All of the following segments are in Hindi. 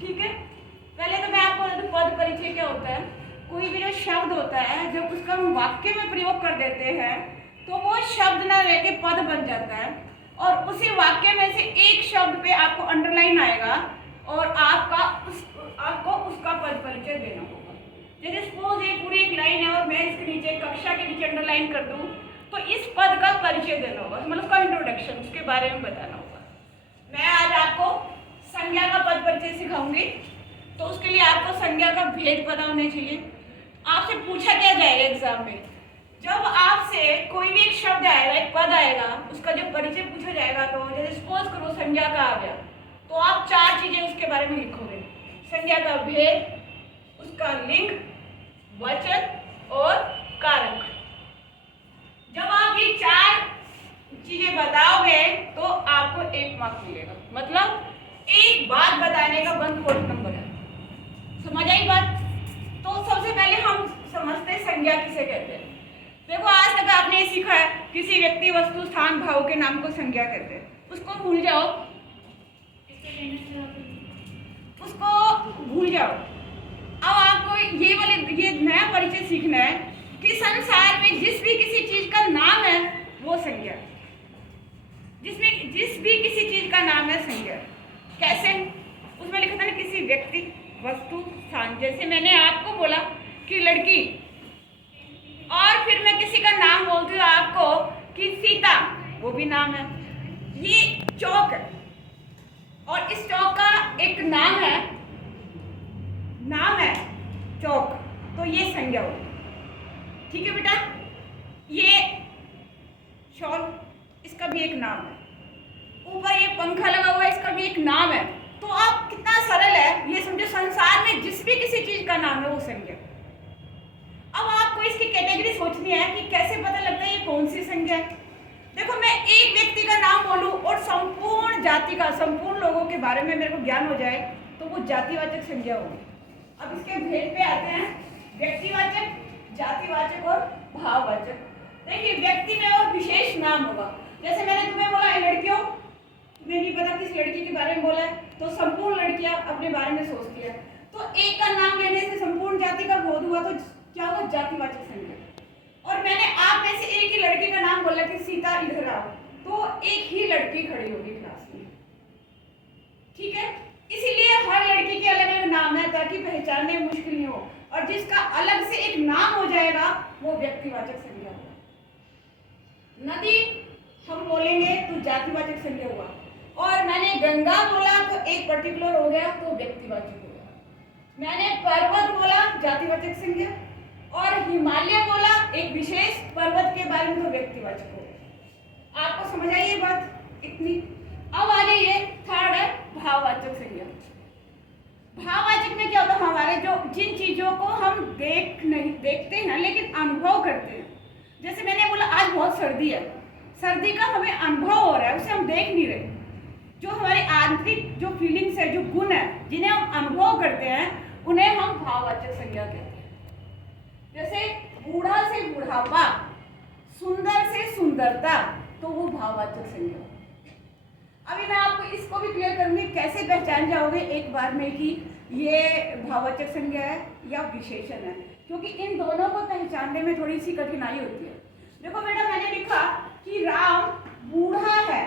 ठीक है, पहले तो मैं आपको बता दूं पद परिचय क्या होता है। कोई भी जो शब्द होता है जब उसका हम वाक्य में प्रयोग कर देते हैं तो वो शब्द ना रह के पद बन जाता है, और उसी वाक्य में से एक शब्द पे आपको अंडरलाइन आएगा और आपको उसका पद परिचय देना होगा। जैसे सपोज ये पूरी एक लाइन है और मैं इसके नीचे कक्षा के नीचे अंडरलाइन कर दूं तो इस पद का परिचय देना होगा, मतलब उसका इंट्रोडक्शन, उसके बारे में बताना होगा। मैं आज आपको संज्ञा का पद परिचय सिखाऊंगी, तो उसके लिए आपको संज्ञा का भेद पता होना चाहिए। आपसे पूछा क्या जाएगा एग्जाम में, जब आपसे कोई भी एक शब्द आएगा, एक पद आएगा, उसका जब परिचय पूछा जाएगा तो जैसे सपोज करो संज्ञा का आ गया तो आप 4 चीजें उसके बारे में लिखोगे। संज्ञा का भेद, उसका लिंग, वचन और कारक। जब आप ये 4 चीजें बताओगे तो आपको 1 मार्क मिलेगा, मतलब एक बात बताने का 1 फोर्थ नंबर है। समझ आई बात? तो सबसे पहले हम समझते हैं संज्ञा किसे कहते हैं। देखो आज तक आपने ये सीखा है किसी व्यक्ति, वस्तु, स्थान, भाव के नाम को संज्ञा कहते हैं। उसको भूल जाओ, अब आपको ये नया परिचय सीखना है कि संसार में जिस भी किसी चीज का नाम है वो संज्ञा, जिस भी किसी चीज का नाम है संज्ञा। कैसे? उसमें लिखा था ना किसी व्यक्ति, वस्तु, स्थान। जैसे मैंने आपको बोला कि लड़की, और फिर मैं किसी का नाम बोलती हूँ आपको कि सीता, वो भी नाम है। ये चौक है और इस चौक का एक नाम है चौक, तो ये संज्ञा होगी। ठीक है बेटा, ये शॉल, इसका भी एक नाम है। ऊपर ये पंखा लगा हुआ है, इसका भी एक नाम है। तो आप कितना सरल है, ये समझो संसार में जिस भी किसी चीज का नाम है वो संज्ञा। अब आपको इसकी कैटेगरी सोचनी है कि कैसे पता लगता है ये कौन सी संज्ञा है। देखो, मैं एक व्यक्ति का नाम बोलूं और संपूर्ण जाति का, संपूर्ण लोगों के बारे में मेरे को ज्ञान हो जाए तो वो जातिवाचक संज्ञा होगी। अब इसके भेद पे आते हैं, व्यक्तिवाचक, जातिवाचक और भाववाचक। देखिए, व्यक्ति में और विशेष नाम होगा। जैसे मैंने तुम्हें बोला है लड़कियों, तुम्हें नहीं पता किस लड़की के बारे में बोला है, तो संपूर्ण लड़कियां अपने बारे में सोचती है, तो एक का नाम लेने से संपूर्ण जाति का बोध हुआ, तो क्या हुआ? जातिवाचक संज्ञा। और मैंने आप में से एक ही लड़की का नाम बोला कि सीता इधर आओ, तो एक ही लड़की खड़ी होगी क्लास में। ठीक है, इसीलिए हर लड़की के अलग अलग नाम है ताकि पहचानने में मुश्किल नहीं हो, और जिसका अलग से एक नाम हो जाएगा वो व्यक्तिवाचक संज्ञा होगा। नदी हम बोलेंगे तो जातिवाचक संज्ञा हुआ, और मैंने गंगा बोला तो एक पर्टिकुलर हो गया तो व्यक्तिवाचक हो गया। मैंने पर्वत बोला जातिवाचक संज्ञा, और हिमालय बोला एक विशेष पर्वत के बारे में तो व्यक्तिवाचक हो गया। आपको समझ आई ये बात इतनी? अब आ जाइए, थर्ड है भाववाचक संज्ञा। भाववाचक में क्या होता है? हमारे जो जिन चीजों को हम देखते हैं लेकिन अनुभव करते हैं। जैसे मैंने बोला आज बहुत सर्दी है, सर्दी का हमें अनुभव हो रहा है, उसे हम देख नहीं रहे। जो हमारे आंतरिक जो फीलिंग्स है, जो गुण है, जिन्हें हम अनुभव करते हैं, उन्हें हम भाववाचक संज्ञा कहते हैं। जैसे बूढ़ा से बुढ़ापा, सुंदर से सुंदरता, तो वो भाववाचक संज्ञा। अभी मैं आपको इसको भी क्लियर करूंगी, कैसे पहचान जाओगे एक बार में कि ये भाववाचक संज्ञा है या विशेषण है, क्योंकि इन दोनों को पहचानने में थोड़ी सी कठिनाई होती है। देखो बेटा, मैंने लिखा कि राम बूढ़ा है,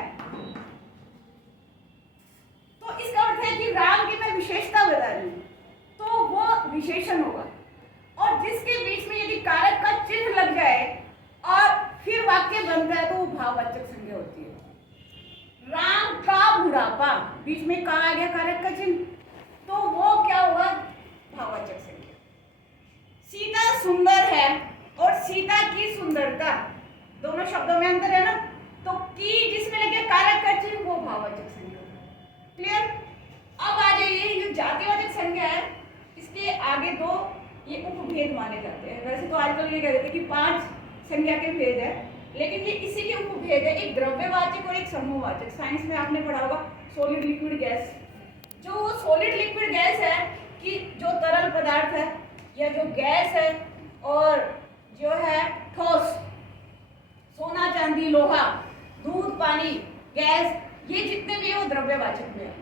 तो इसका अर्थ है कि राम की मैं विशेषता बता रही हूँ, तो वो विशेषण होगा। और जिसके बीच में यदि कारक का चिन्ह लग जाए और फिर वाक्य बनता है तो वो भाववाचक संज्ञा होती है। राम का बुढ़ापा, बीच में का आ गया कारक का चिन्ह, तो वो क्या होगा? भाववाचक संज्ञा। सीता सुंदर है और सीता की सुंदरता, दोनों शब्दों में अंतर है ना, तो की जिसमें लगे कारक का चिन्ह वो भाववाचक संज्ञा। क्लियर? अब आ जाइए, ये जातिवाचक संज्ञा है, इसके आगे 2 ये उपभेद माने जाते हैं। वैसे तो आजकल ये कह देते हैं कि 5 संज्ञा के भेद है, लेकिन ये इसी के उपभेद है, एक द्रव्यवाचक और एक समूहवाचक। साइंस में आपने पढ़ा होगा सॉलिड, लिक्विड, गैस। जो सॉलिड लिक्विड गैस है कि जो तरल पदार्थ है, या जो गैस है, और जो है ठोस, सोना, चांदी, लोहा, दूध, पानी, गैस, ये जितने भी वो द्रव्यवाचक में है।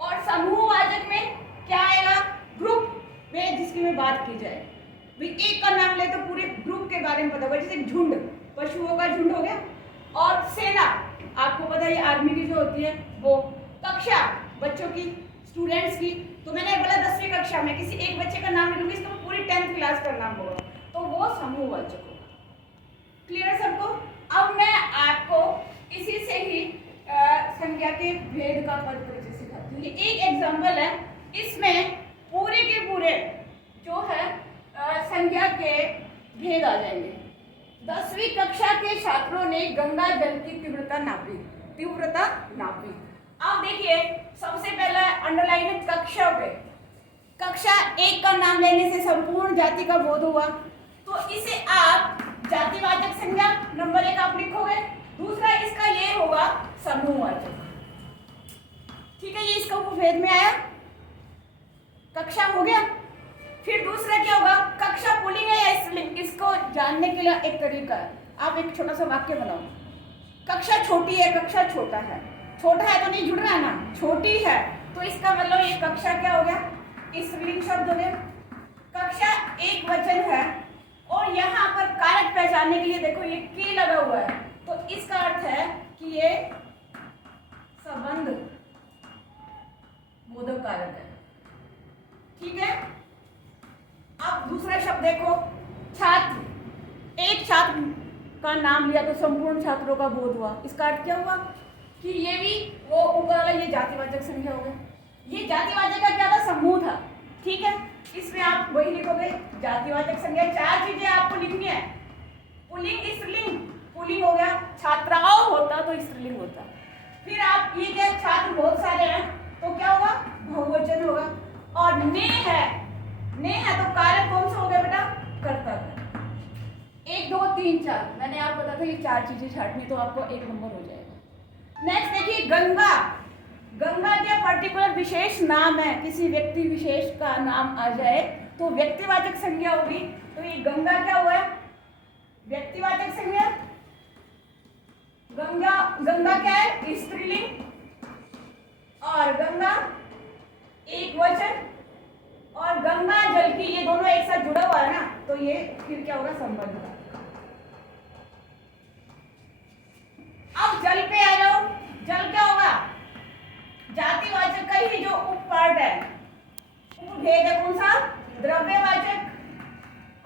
और समूहवाचक भाववाचक में क्या आएगा? ग्रुप में जिसकी में बात की जाए। भाई एक का नाम ले तो पूरे ग्रुप के बारे में पता होगा, जैसे झुंड, पशुओं का झुंड हो गया। और सेना, आपको पता है आर्मी की जो होती है वो। कक्षा, बच्चों की, स्टूडेंट्स की। तो मैंने बोला 10वीं कक्षा में किसी एक बच्चे का नाम ले लूंगी, इसका पूरी 10th क्लास का नाम होगा, तो वो समूहवाचक होगा। क्लियर सबको? अब मैं आपको इसी से ही संज्ञा के भेद का पद परिचय सिखाती हूँ। एक एग्जाम्पल है, इसमें पूरे के पूरे जो है संज्ञा के भेद आ जाएंगे। 10वीं कक्षा के छात्रों ने गंगा जल की तीव्रता नापी। अब देखिए, सबसे पहला अंडरलाइन है कक्षा पे। कक्षा एक का नाम लेने से संपूर्ण जाति का बोध हुआ, तो इसे आप जातिवाचक संज्ञा नंबर 1 आप लिखोगे। दूसरा इसका ये होगा समूहवाचक। ठीक है, ये इसका उपभेद में आया, कक्षा हो गया। फिर दूसरा क्या होगा? कक्षा पुल्लिंग है या स्त्रीलिंग? इसको जानने के लिए एक तरीका है, आप एक छोटा सा वाक्य बनाओ। कक्षा छोटी है, कक्षा छोटा है। छोटा है तो नहीं जुड़ रहा ना, छोटी है, तो इसका मतलब ये कक्षा क्या हो गया? स्त्रीलिंग शब्द हो गया। कक्षा एक वचन है, और यहाँ पर कारक पहचानने के लिए देखो ये के लगा हुआ है, तो इसका अर्थ है कि ये संबंध बोधक कारक है। ठीक है, अब दूसरा शब्द देखो, छात्र। एक छात्र का नाम लिया तो संपूर्ण छात्रों का बोध हुआ, इसका अर्थ क्या हुआ कि ये भी वो ऊपर वाला ये जातिवाचक संज्ञा हो गया। ये जातिवाचक का क्या था? समूह था। ठीक है, इसमें आप वही लिखोगे जातिवाचक संज्ञा। 4 चीजें आपको लिखनी है। पुल्लिंग, स्त्रीलिंग। पुल्लिंग हो गया, छात्राओं होता तो स्त्रीलिंग होता। फिर आप ये क्या, छात्र बहुत सारे हैं तो क्या होगा? बहुवचन होगा। और ने है तो कारक कौन सा हो गया बेटा? कर्ता है। 1 2 3 4, मैंने आपको बताया था ये 4 चीजें छाटनी, तो आपको 1 नंबर हो जाएगा। नेक्स्ट देखिए, गंगा। गंगा क्या पर्टिकुलर विशेष नाम है, किसी व्यक्ति विशेष का नाम आ जाए तो व्यक्तिवाचक संज्ञा होगी। तो ये गंगा क्या हुआ है? व्यक्तिवाचक संज्ञा। गंगा क्या है? स्त्रीलिंग। और गंगा एक वचन, और गंगा जल की, ये दोनों एक साथ जुड़ा हुआ है ना, तो ये फिर क्या होगा? संबंध का। अब जल पे आ जाओ। जल क्या होगा? जातिवाचक का ही जो उपपार्ट है, उपभेद है कौन सा? द्रव्यवाचक।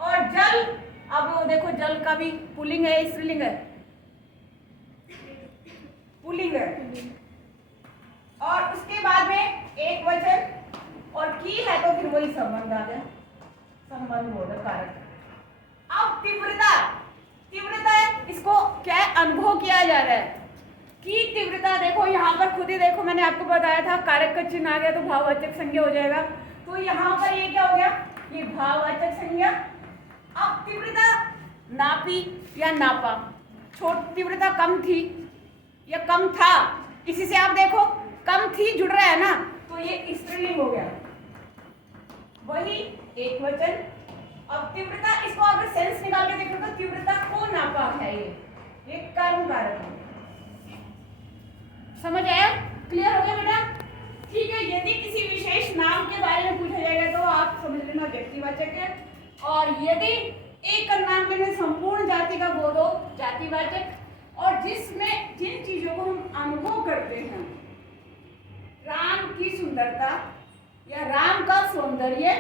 और जल, अब देखो जल का भी पुल्लिंग है, स्त्रीलिंग है? पुल्लिंग है। और उसके बाद में एक वचन और की है, तो फिर वही संबंध आ गया, संबंध बोधक कारक। अब तीव्रता है, इसको क्या अनुभव किया जा रहा है कि तीव्रता। देखो यहाँ पर खुद ही देखो, मैंने आपको बताया था कारक का चिन्ह आ गया तो भाववाचक संज्ञा हो जाएगा। तो यहाँ पर ये क्या हो गया? ये भाववाचक संज्ञा। अब तीव्रता नापी या नापा। तीव्रता कम थी या कम था, इसी से आप देखो कम थी जुड़ रहा है ना, तो ये स्त्रीलिंग हो गया, वही एक वचन। अब तीव्रता, इसको अगर सेंस निकाल के देखो तो तीव्रता को नापा है, ये कर्म कारक है। समझ आया? क्लियर हो गया बेटा? ठीक है, यदि किसी विशेष नाम के बारे में पूछा जाएगा तो आप समझ लेना व्यक्तिवाचक है, और यदि एक का नाम लेने संपूर्ण जाति का बोध हो, जातिवाचक। और जिसमें जिन चीजों को हम अनुभव करते हैं, राम की सुंदरता या राम का सौंदर्य,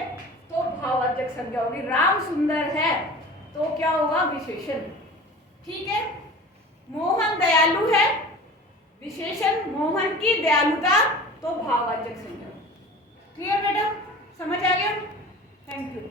तो भाववाचक संज्ञा होगी। राम सुंदर है तो क्या होगा? विशेषण। ठीक है, मोहन दयालु है, विशेषण। मोहन की दयालुता, तो भाववाचक संज्ञा। क्लियर बेटा? समझ आ गया? Thank you.